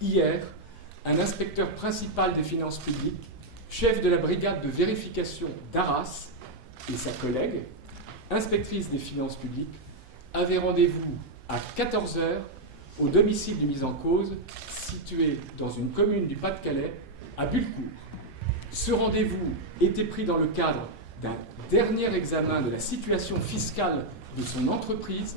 hier, un inspecteur principal des finances publiques, chef de la brigade de vérification d'Arras, et sa collègue, inspectrice des finances publiques, avaient rendez-vous à 14 h au domicile du mis en cause, situé dans une commune du Pas-de-Calais, à Bullecourt. Ce rendez-vous était pris dans le cadre d'un dernier examen de la situation fiscale de son entreprise,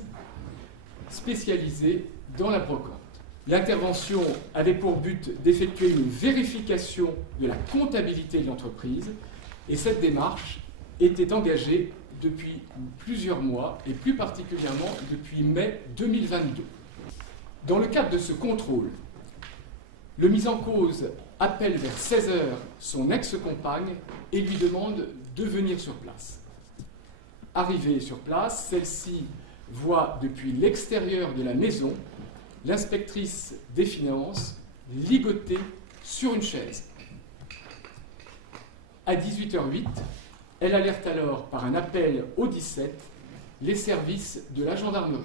spécialisée dans la brocante. L'intervention avait pour but d'effectuer une vérification de la comptabilité de l'entreprise, et cette démarche était engagée depuis plusieurs mois, et plus particulièrement depuis mai 2022. Dans le cadre de ce contrôle, le mis en cause appelle vers 16 h son ex-compagne et lui demande de venir sur place. Arrivée sur place, celle-ci voit depuis l'extérieur de la maison l'inspectrice des finances ligotée sur une chaise. À 18h08, elle alerte alors par un appel au 17 les services de la gendarmerie.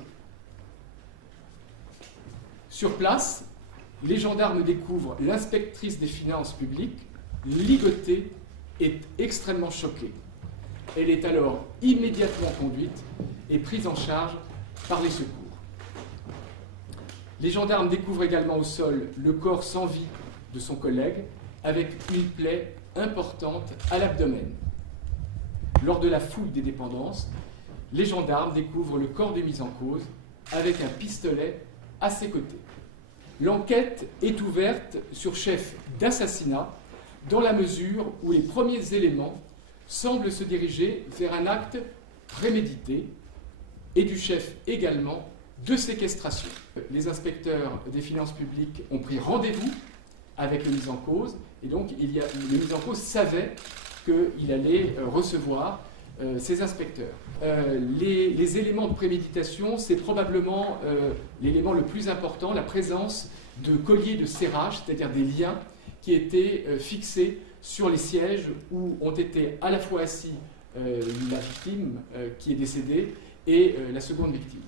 Sur place, les gendarmes découvrent l'inspectrice des finances publiques ligotée et extrêmement choquée. Elle est alors immédiatement conduite et prise en charge par les secours. Les gendarmes découvrent également au sol le corps sans vie de son collègue avec une plaie importante à l'abdomen. Lors de la fouille des dépendances, les gendarmes découvrent le corps du mis en cause avec un pistolet à ses côtés. L'enquête est ouverte sur chef d'assassinat dans la mesure où les premiers éléments semblent se diriger vers un acte prémédité et du chef également de séquestration. Les inspecteurs des finances publiques ont pris rendez-vous avec le mis en cause et donc le mis en cause savait qu'il allait recevoir ces inspecteurs. Les éléments de préméditation, c'est probablement l'élément le plus important, la présence de colliers de serrage, c'est-à-dire des liens qui étaient fixés sur les sièges où ont été à la fois assis la victime qui est décédée et la seconde victime.